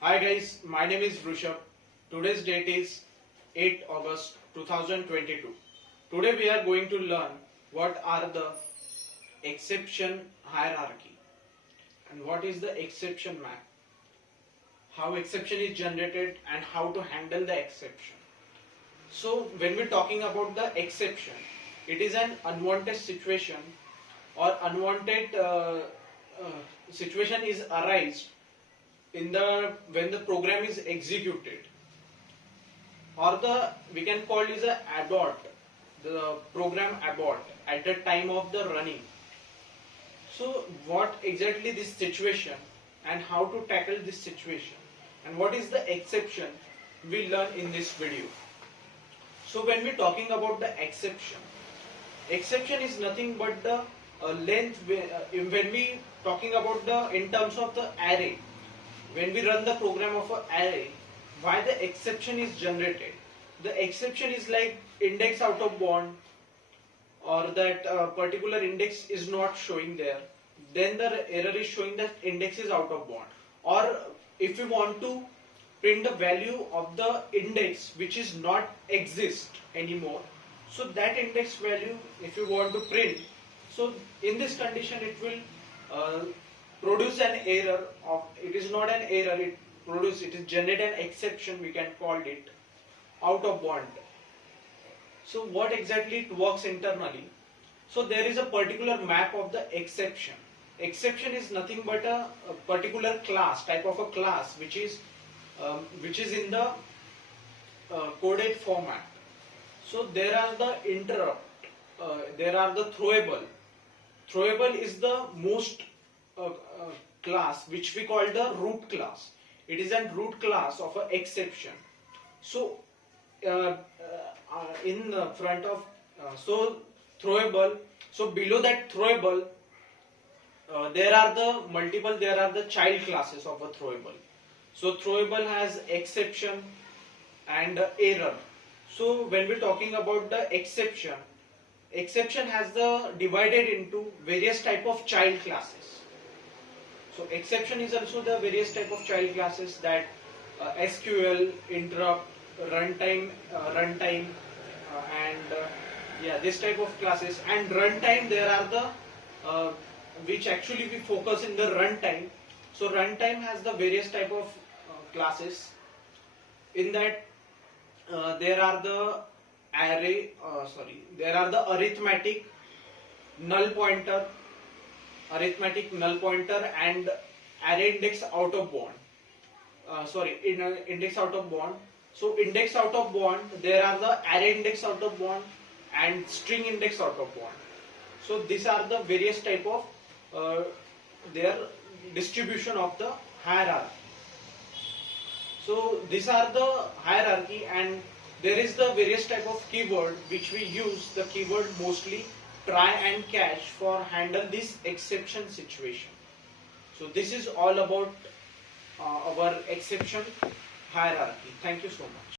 Hi guys, my name is Rushabh. Today's date is 8 August 2022. Today we are going to learn what are the exception hierarchy and what is the exception map, how exception is generated and how to handle the exception. So when we're talking about the exception, it is an unwanted situation or unwanted situation is arise in the when the program is executed, or the we can call it a abort, the program abort at the time of the running. So what exactly this situation and how to tackle this situation and what is the exception we learn in this video. So when we're talking about the exception is nothing but the length when we talking about the in terms of the array. When we run the program of an array, why the exception is generated? The exception is like index out of bound, or that particular index is not showing there. Then the error is showing that index is out of bound. Or if we want to print the value of the index which is not exist anymore, so that index value if you want to print, so in this condition it will produce an error of, it is not an error, it is generate an exception, we can call it out of bound. So what exactly it works internally? So there is a particular map of the exception. Exception is nothing but a particular class, type of a class which is in the coded format. So there are the interrupt, there are the throwable. Throwable is the most class which we call the root class. It is a root class of an exception. So in the front of so throwable, so below that throwable there are the child classes of a throwable. So throwable has exception and error. So when we're talking about the exception has the divided into various type of child classes. So exception is also the various type of child classes, that SQL, interrupt, runtime, and this type of classes. And runtime, there are the which actually we focus in the runtime. So runtime has the various type of classes. In that there are the there are the arithmetic, null pointer, and array index out of bound. Index out of bound. So index out of bound, there are the array index out of bound and string index out of bound. So these are the various type of their distribution of the hierarchy. So these are the hierarchy, and there is the various type of keyword which we use, the keyword mostly try and catch for handle this exception situation. So this is all about our exception hierarchy. Thank you so much.